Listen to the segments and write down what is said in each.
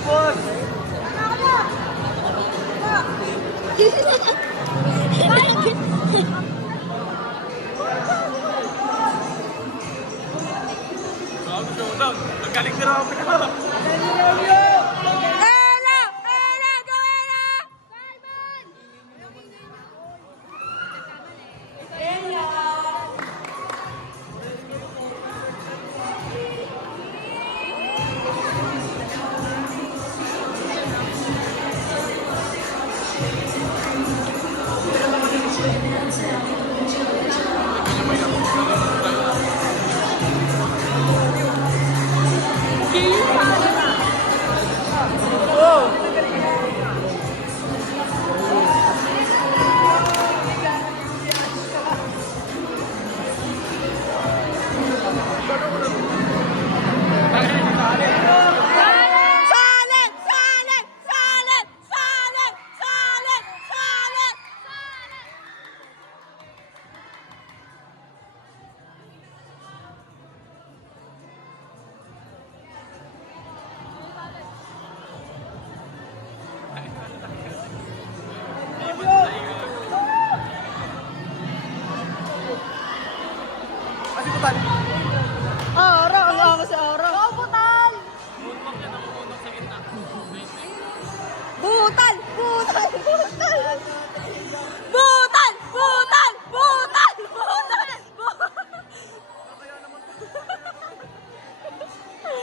boss. Ang galing na naman ako. Ara, ang angas si Ara. Oh, butal! Butal! Butal! Butal! Butal! Butal! Butal! Butal!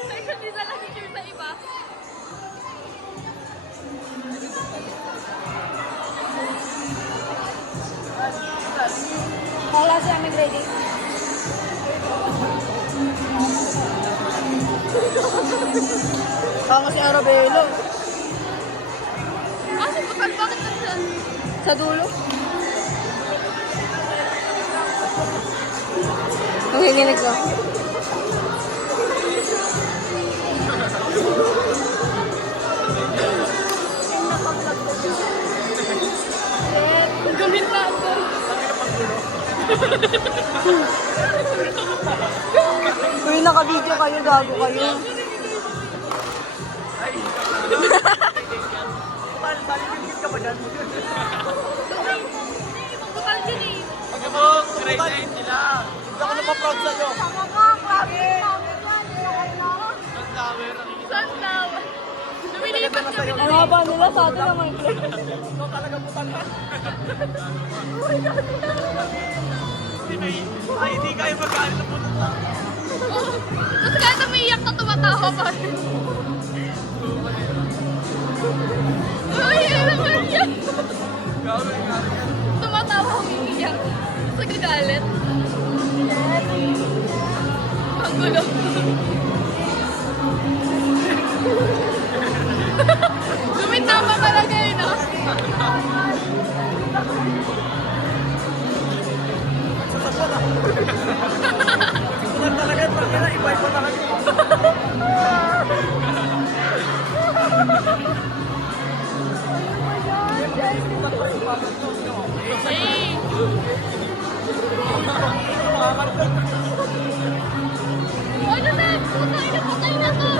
Ay, hindi na lang i-share sa iba. Wala siya nag-ready. Angas si Arabelo. Ah, si butal, bakit nandiyan? Sa dulo. Nanginginig ko. Gamit na ako. Uy, naka-video kayo, gago kayo. Balik ka ba dyan? Butal din eh. Pag mo, grade 9 nila. Hindi ako napaproud sa'yo. Sunflower. Lumilipat kami Ang haba nila sa atin naman. Ikaw talaga butal ka. Ay, hindi kayo magkain na puto lang. Tapos kahit umiiyak na tumatawa pa rin. Uy, ano naman yan? Tumatawa, umiiyak. Tapos nagagalit. Ang gulo. Lumitama talaga eh, no? Butal talaga, pagkala, iba-iba talaga. Hey! Ano na? Patay na to!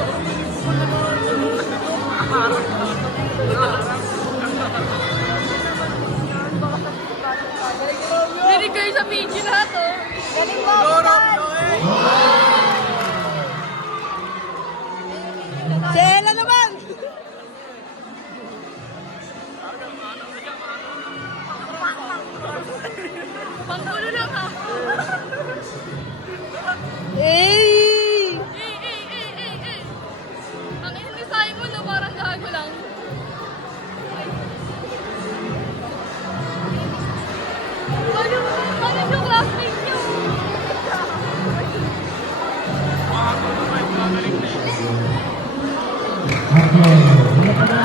Dinig kayo sa video na to. Sela naman! Panggulo lang ha. Eh!